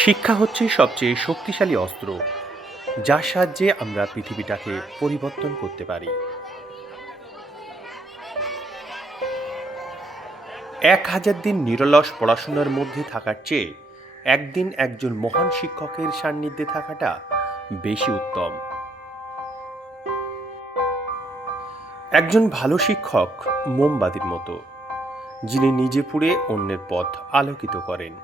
শিক্ষা হচ্ছে সবচেয়ে শক্তিশালী অস্ত্র, যার সাহায্যে আমরা পৃথিবীটাকে পরিবর্তন করতে পারি। ১,০০০ দিন নিরলস পড়াশোনার মধ্যে থাকার চেয়ে একদিন একজন মহান শিক্ষকের সান্নিধ্যে থাকাটা বেশি উত্তম। একজন ভালো শিক্ষক মোমবাতির মতো, যিনি নিজে পুড়ে অন্যের পথ আলোকিত করেন।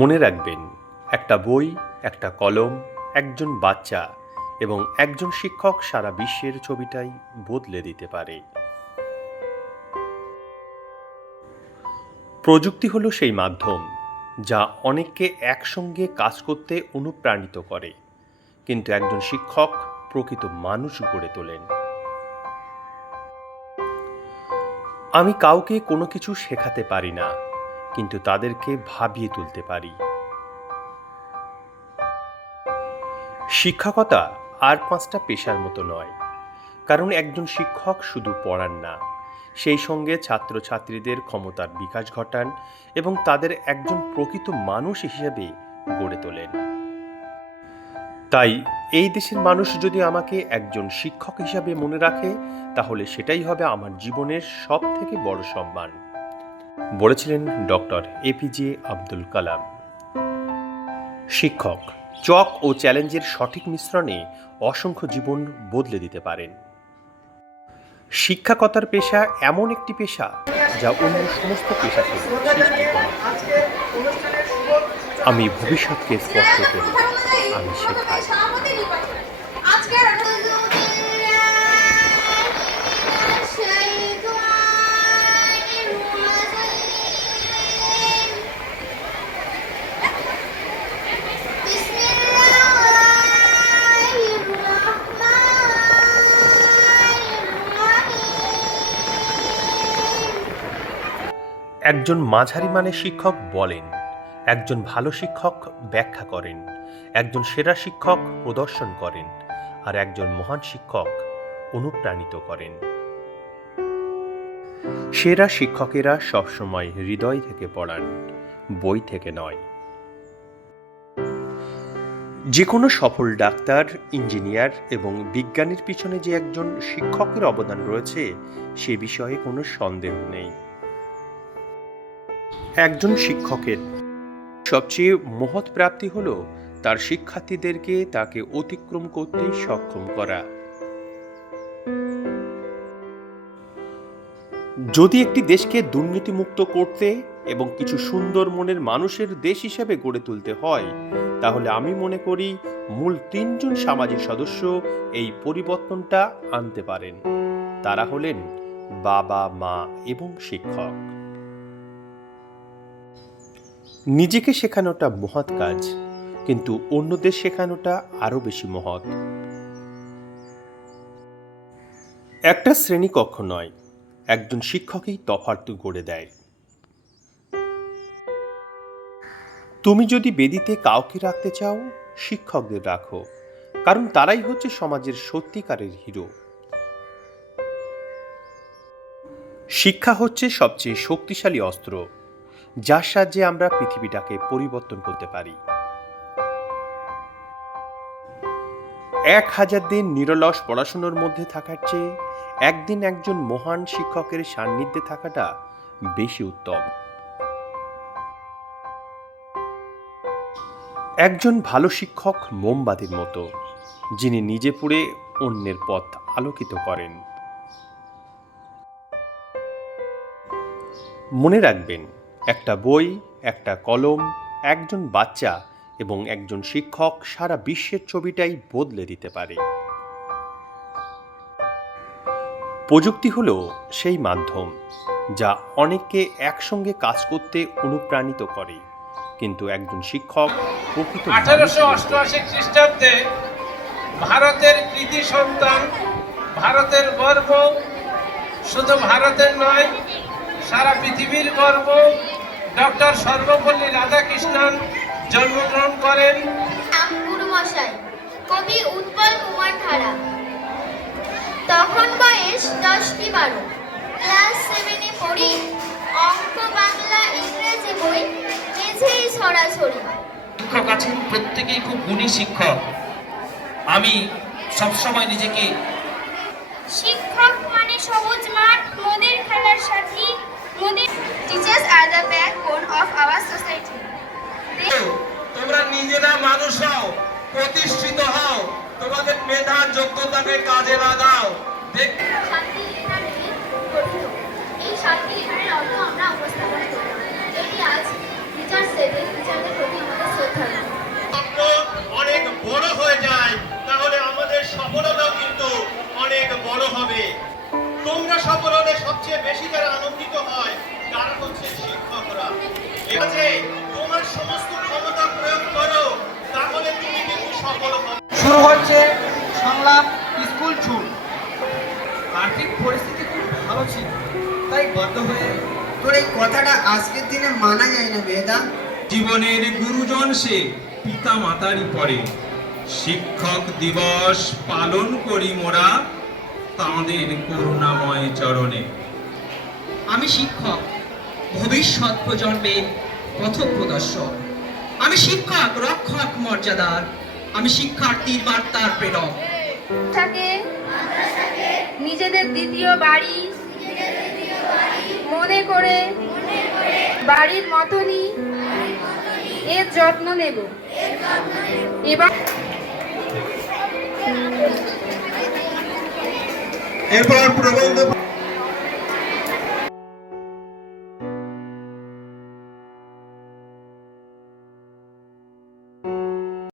মনে রাখবেন, একটা বই, একটা কলম, একজন বাচ্চা এবং একজন শিক্ষক সারা বিশ্বের ছবিটাই বদলে দিতে পারে। প্রযুক্তি হলো সেই মাধ্যম যা অনেককে একসঙ্গে কাজ করতে অনুপ্রাণিত করে, কিন্তু একজন শিক্ষক প্রকৃত মানুষ গড়ে তোলেন। আমি কাউকে কোনো কিছু শেখাতে পারি না, কিন্তু তাদেরকে ভাবিয়ে তুলতে পারি। শিক্ষকতা আর ৫টা পেশার মতো নয়, কারণ একজন শিক্ষক শুধু পড়ান না, সেই সঙ্গে ছাত্রছাত্রীদের ক্ষমতার বিকাশ ঘটান এবং তাদের একজন প্রকৃত মানুষ হিসেবে গড়ে তোলেন। তাই এই দেশের মানুষ যদি আমাকে একজন শিক্ষক হিসাবে মনে রাখে, তাহলে সেটাই হবে আমার জীবনের সবথেকে বড় সম্মান, বলেছিলেন ডক্টর এপিজে আব্দুল কালাম। শিক্ষক চক ও চ্যালেঞ্জের সঠিক মিশ্রণে অসংখ্য জীবন বদলে দিতে পারেন। শিক্ষকতার পেশা এমন একটি পেশা যা অন্য সমস্ত পেশাকে সৃষ্টি করে। আমি ভবিষ্যৎকে স্পষ্ট করি, আমি শেখাই। একজন মাঝারি মানের শিক্ষক বলেন, একজন ভালো শিক্ষক ব্যাখ্যা করেন, একজন সেরা শিক্ষক প্রদর্শন করেন, আর একজন মহান শিক্ষক অনুপ্রাণিত করেন। সেরা শিক্ষকেরা সবসময় হৃদয় থেকে পড়ান, বই থেকে নয়। যে কোনো সফল ডাক্তার, ইঞ্জিনিয়ার এবং বিজ্ঞানীর পিছনে যে একজন শিক্ষকের অবদান রয়েছে, সে বিষয়ে কোনো সন্দেহ নেই। একজন শিক্ষকের সবচেয়ে মহৎ প্রাপ্তি হল তার শিক্ষার্থীদেরকে তাকে অতিক্রম করতে সক্ষম করা। যদি একটি দেশকে দুর্নীতিমুক্ত করতে এবং কিছু সুন্দর মনের মানুষের দেশ হিসেবে গড়ে তুলতে হয়, তাহলে আমি মনে করি মূল ৩জন সামাজিক সদস্য এই পরিবর্তনটা আনতে পারেন। তারা হলেন বাবা, মা এবং শিক্ষক। নিজেকে শেখানোটা মহৎ কাজ, কিন্তু অন্যদের শেখানোটা আরো বেশি মহৎ। একটা শ্রেণীকক্ষ নয়, একজন শিক্ষকই তফাৎ গড়ে দেয়। তুমি যদি বেদিতে কাউকে রাখতে চাও, শিক্ষকদের রাখো, কারণ তারাই হচ্ছে সমাজের সত্যিকারের হিরো। শিক্ষা হচ্ছে সবচেয়ে শক্তিশালী অস্ত্র, যার সাহায্যে আমরা পৃথিবীটাকে পরিবর্তন করতে পারি। ১,০০০ দিন নিরলস পড়াশোনার মধ্যে থাকার চেয়ে একদিন একজন মহান শিক্ষকের সান্নিধ্যে থাকাটা বেশি উত্তম। একজন ভালো শিক্ষক মোমবাতির মতো, যিনি নিজে পুড়ে অন্যের পথ আলোকিত করেন। মনে রাখবেন, একটা বই, একটা কলম, একজন বাচ্চা এবং একজন শিক্ষক সারা বিশ্বের ছবিটাই বদলে দিতে পারে। প্রযুক্তি হলো সেই মাধ্যম যা অনেককে একসঙ্গে কাজ করতে অনুপ্রাণিত করে, কিন্তু একজন শিক্ষক প্রকৃত 1888 খ্রিস্টাব্দে ভারতের কৃতি সন্তান, ভারতের গর্ব, শুধু ভারতের নয় সারা পৃথিবীর গর্ব ডক্টর সর্বপল্লী রাধাকৃষ্ণন জন্মগ্রহণ করেন। গুরুমশাই কবি উৎপল কুমার ধারা। তখন বয়স 10 কি 12, ক্লাস 7-এ পড়ি। অঙ্ক, বাংলা, ইংরেজি ছড়াছড়ি। শিক্ষক আছেন প্রত্যেকেই খুব গুণী শিক্ষক। আমি সবসময় নিজেকে শিক্ষক মানে সবুজ মাঠ, মোদের খেলার সাথী, মোদের teachers are the backbone of our society. তোমরা নিজেরা মানুষ হও, প্রতিষ্ঠিত হও, তোমাদের মেধা যোগ্যতাকে কাজে লাগাও। শান্তি লেখার গীত গঠিত। এই শান্তি লেখার অর্থ আমরা উপস্থাপন করব। এটি আজ টিচার্স ডেতে টিচারদের প্রতি আমাদের শ্রদ্ধা। স্বপ্ন অনেক বড় হয়ে যায়, তাহলে আমাদের সফলতাও কিন্তু অনেক বড় হবে। তোমরা সফল হলে সবচেয়ে বেশি যারা আনন্দিত হয় তারা হচ্ছে শিক্ষকরা। একাজে তোমার সমস্ত ক্ষমতা প্রয়োগ করো, তাহলে তুমি কিন্তু সফল হবে। শুরু হচ্ছে সংলাপ স্কুল ছুট। আর্থিক পরিস্থিতি খুব ভালো ছিল, তাই বদ্ধ হয়ে তোর এই কথাটা আজকের দিনে মানা যায় না বেদা। জীবনের গুরুজন সে পিতা মাতারই পরে। শিক্ষক দিবস পালন করি মোরা তাঁদের করুণাময় চরণে। আমি শিক্ষক, ভবিষ্যৎ প্রজন্মের পথপ্রদর্শক। আমি শিক্ষক, রক্ষক মর্যাদার। আমি শিক্ষার্থীর বার্তার প্রেরক। নিজেদের দ্বিতীয় বাড়ি মনে করে বাড়ির মতনই এর যত্ন নেব এবং এরপর প্রবন্ধ